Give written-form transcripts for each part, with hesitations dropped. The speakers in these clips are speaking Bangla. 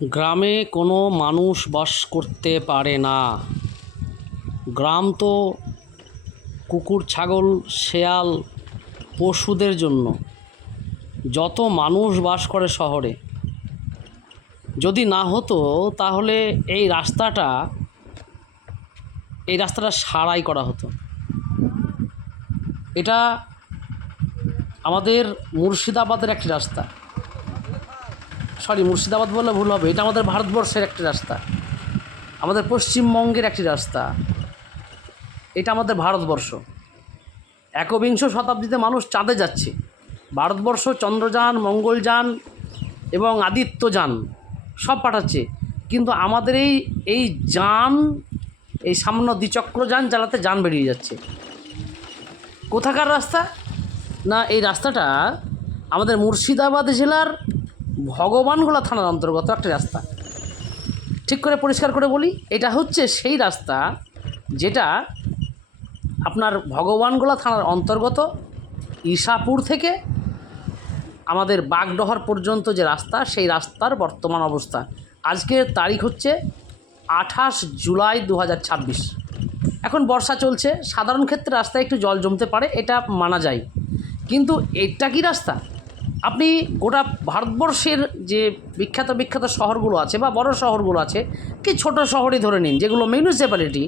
গ্রামে কোনো মানুষ বাস করতে পারে না। গ্রাম তো কুকুর, ছাগল, শেয়াল, পশুদের জন্য। যত মানুষ বাস করে শহরে, যদি না হতো তাহলে এই রাস্তাটা সারাই করা হতো। এটা আমাদের মুর্শিদাবাদের একটি রাস্তা, মুর্শিদাবাদ বললে ভুল হবে, এটা আমাদের ভারতবর্ষের একটি রাস্তা, আমাদের পশ্চিমবঙ্গের একটি রাস্তা, এটা আমাদের ভারতবর্ষ। একবিংশ শতাব্দীতে মানুষ চাঁদে যাচ্ছে। ভারতবর্ষ চন্দ্রযান, মঙ্গলযান এবং আদিত্যযান সব পাঠাচ্ছে, কিন্তু আমাদের এই যান, এই সামান্য দ্বিচক্রযান চালাতে যান বেরিয়ে যাচ্ছে। কোথাকার রাস্তা? না, এই রাস্তাটা আমাদের মুর্শিদাবাদ জেলার ভগবানগোলা থানার অন্তর্গত একটি রাস্তা। ঠিক করে পরিষ্কার করে বলি, এটা হচ্ছে সেই রাস্তা যেটা আপনার ভগবানগোলা থানার অন্তর্গত ঈশাপুর থেকে আমাদের বাগডহর পর্যন্ত যে রাস্তা, সেই রাস্তার বর্তমান অবস্থা। আজকের তারিখ হচ্ছে 28 জুলাই 2026। এখন বর্ষা চলছে, সাধারণ ক্ষেত্রে রাস্তায় একটু জল জমতে পারে, এটা মানা যায়, কিন্তু এটা কি রাস্তা? আপনি গোটা ভারতবর্ষের যে বিখ্যাত শহরগুলো আছে বা বড় শহরগুলো আছে, কি ছোট শহরই ধরে নিন, যেগুলো মিউনিসিপ্যালিটি,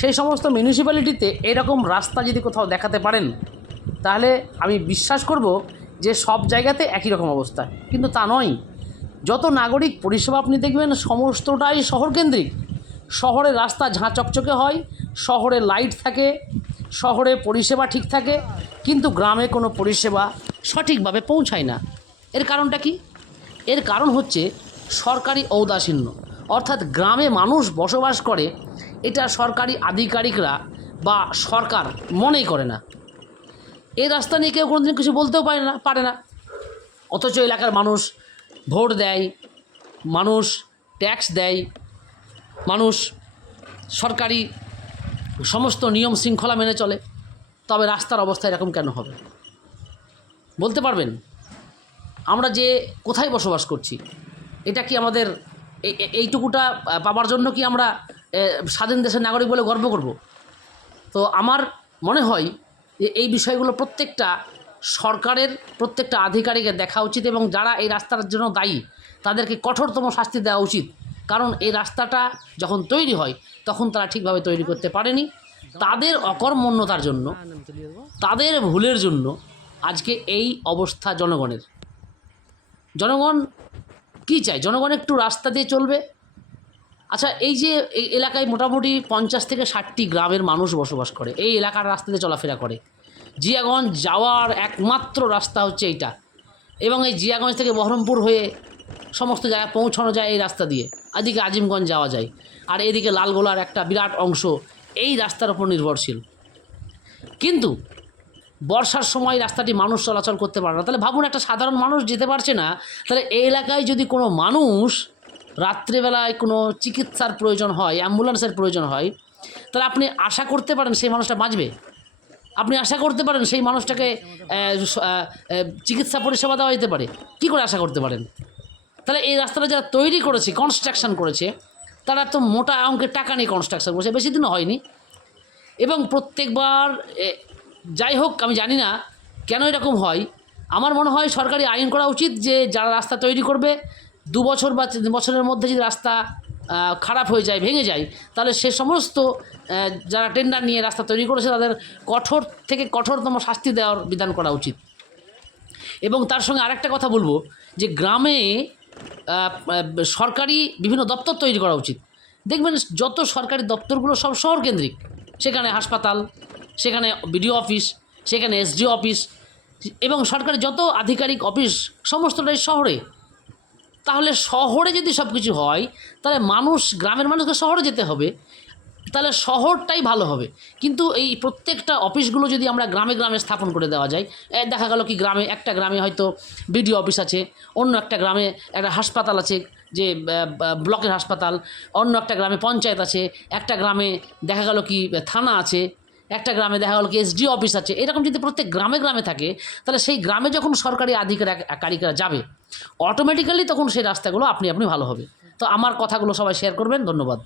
সেই সমস্ত মিউনিসিপ্যালিটিতে এরকম রাস্তা যদি কোথাও দেখাতে পারেন, তাহলে আমি বিশ্বাস করব যে সব জায়গাতে একই রকম অবস্থা। কিন্তু তা নয়। যত নাগরিক পরিষেবা আপনি দেখবেন সমস্তটাই শহরকেন্দ্রিক। শহরে রাস্তা ঝাঁ চকচকে হয়, শহরে লাইট থাকে, শহরে পরিষেবা ঠিক থাকে, কিন্তু গ্রামে কোনো পরিষেবা সঠিকভাবে পৌঁছায় না। এর কারণটা কি? এর কারণ হচ্ছে সরকারি ঔদাসীন্য। অর্থাৎ গ্রামে মানুষ বসবাস করে, এটা সরকারি আধিকারিকরা বা সরকার মনেই করে না। এই রাস্তা নিয়ে কেউ কোনোদিন কিছু বলতেও পারে না। অথচ এলাকার মানুষ ভোট দেয়, মানুষ ট্যাক্স দেয়, মানুষ সরকারি সমস্ত নিয়ম শৃঙ্খলা মেনে চলে। তবে রাস্তার অবস্থা এরকম কেন হবে? বলতে পারবেন? আমরা যে কোথায় বসবাস করছি, এটা কি আমাদের এইটুকুটা পাবার জন্য কি আমরা স্বাধীন দেশের নাগরিক বলে গর্ব করব? তো আমার মনে হয় যে এই বিষয়গুলো প্রত্যেকটা সরকারের প্রত্যেকটা আধিকারিকের দেখা উচিত, এবং যারা এই রাস্তার জন্য দায়ী তাদেরকে কঠোরতম শাস্তি দেওয়া উচিত। কারণ এই রাস্তাটা যখন তৈরি হয় তখন তারা ঠিকভাবে তৈরি করতে পারেনি। তাদের অকর্মণ্যতার জন্য, তাদের ভুলের জন্য আজকে এই অবস্থা জনগণের। জনগণ কী চায়? জনগণ একটু রাস্তা দিয়ে চলবে। আচ্ছা, এই যে এই এলাকায় মোটামুটি 50 থেকে 60টি গ্রামের মানুষ বসবাস করে, এই এলাকার রাস্তা দিয়ে চলাফেরা করে। জিয়াগঞ্জ যাওয়ার একমাত্র রাস্তা হচ্ছে এইটা, এবং এই জিয়াগঞ্জ থেকে বহরমপুর হয়ে সমস্ত জায়গায় পৌঁছানো যায় এই রাস্তা দিয়ে। এদিকে আজিমগঞ্জ যাওয়া যায়, আর এদিকে লালগোলার একটা বিরাট অংশ এই রাস্তার ওপর নির্ভরশীল। কিন্তু বর্ষার সময় রাস্তাটি মানুষ চলাচল করতে পারে না। তাহলে ভাবুন, একটা সাধারণ মানুষ যেতে পারছে না, তাহলে এই এলাকায় যদি কোনো মানুষ রাত্রেবেলায় কোনো চিকিৎসার প্রয়োজন হয়, অ্যাম্বুলেন্সের প্রয়োজন হয়, তাহলে আপনি আশা করতে পারেন সেই মানুষটা বাঁচবে? আপনি আশা করতে পারেন সেই মানুষটাকে চিকিৎসা পরিষেবা দেওয়া যেতে পারে? কী করে আশা করতে পারেন? তাহলে এই রাস্তাটা যারা তৈরি করেছে, কনস্ট্রাকশন করেছে, তারা তো মোটা অঙ্কের টাকা নিয়ে কনস্ট্রাকশন করেছে, বেশি দিনও হয়নি। এবং প্রত্যেকবার, যাই হোক, আমি জানি না কেন এরকম হয়। আমার মনে হয় সরকারি আইন করা উচিত যে যারা রাস্তা তৈরি করবে 2 বছর বা 3 বছরের মধ্যে যদি রাস্তা খারাপ হয়ে যায়, ভেঙে যায়, তাহলে সে সমস্ত যারা টেন্ডার নিয়ে রাস্তা তৈরি করেছে তাদের কঠোর থেকে কঠোরতম শাস্তি দেওয়ার বিধান করা উচিত। এবং তার সঙ্গে আরেকটা কথা বলবো, যে গ্রামে সরকারি বিভিন্ন দপ্তর তৈরি করা উচিত। দেখবেন যত সরকারি দপ্তরগুলো সব শহরকেন্দ্রিক, সেখানে হাসপাতাল, সেখানে বিডিও অফিস, সেখানে এসডিও অফিস, এবং সরকারি যত আধিকারিক অফিস সমস্তটাই শহরে। তাহলে শহরে যদি সব কিছু হয়, তাহলে গ্রামের মানুষকে শহরে যেতে হবে, তাহলে শহরটাই ভালো হবে। কিন্তু এই প্রত্যেকটা অফিসগুলো যদি আমরা গ্রামে গ্রামে স্থাপন করে দেওয়া যায়, দেখা গেল কি একটা গ্রামে হয়তো বিডিও অফিস আছে, অন্য একটা গ্রামে একটা হাসপাতাল আছে, যে ব্লকের হাসপাতাল, অন্য একটা গ্রামে পঞ্চায়েত আছে, একটা গ্রামে দেখা গেল কি থানা আছে, একটা গ্রামে দেখা গেল কি এসডিও অফিস আছে। এরকম যদি প্রত্যেক গ্রামে গ্রামে থাকে, তাহলে সেই গ্রামে যখন সরকারি আধিকারিকরা যাবে, অটোমেটিক্যালি তখন সেই রাস্তাগুলো আপনি ভালো হবে। তো আমার কথাগুলো সবাই শেয়ার করবেন। ধন্যবাদ।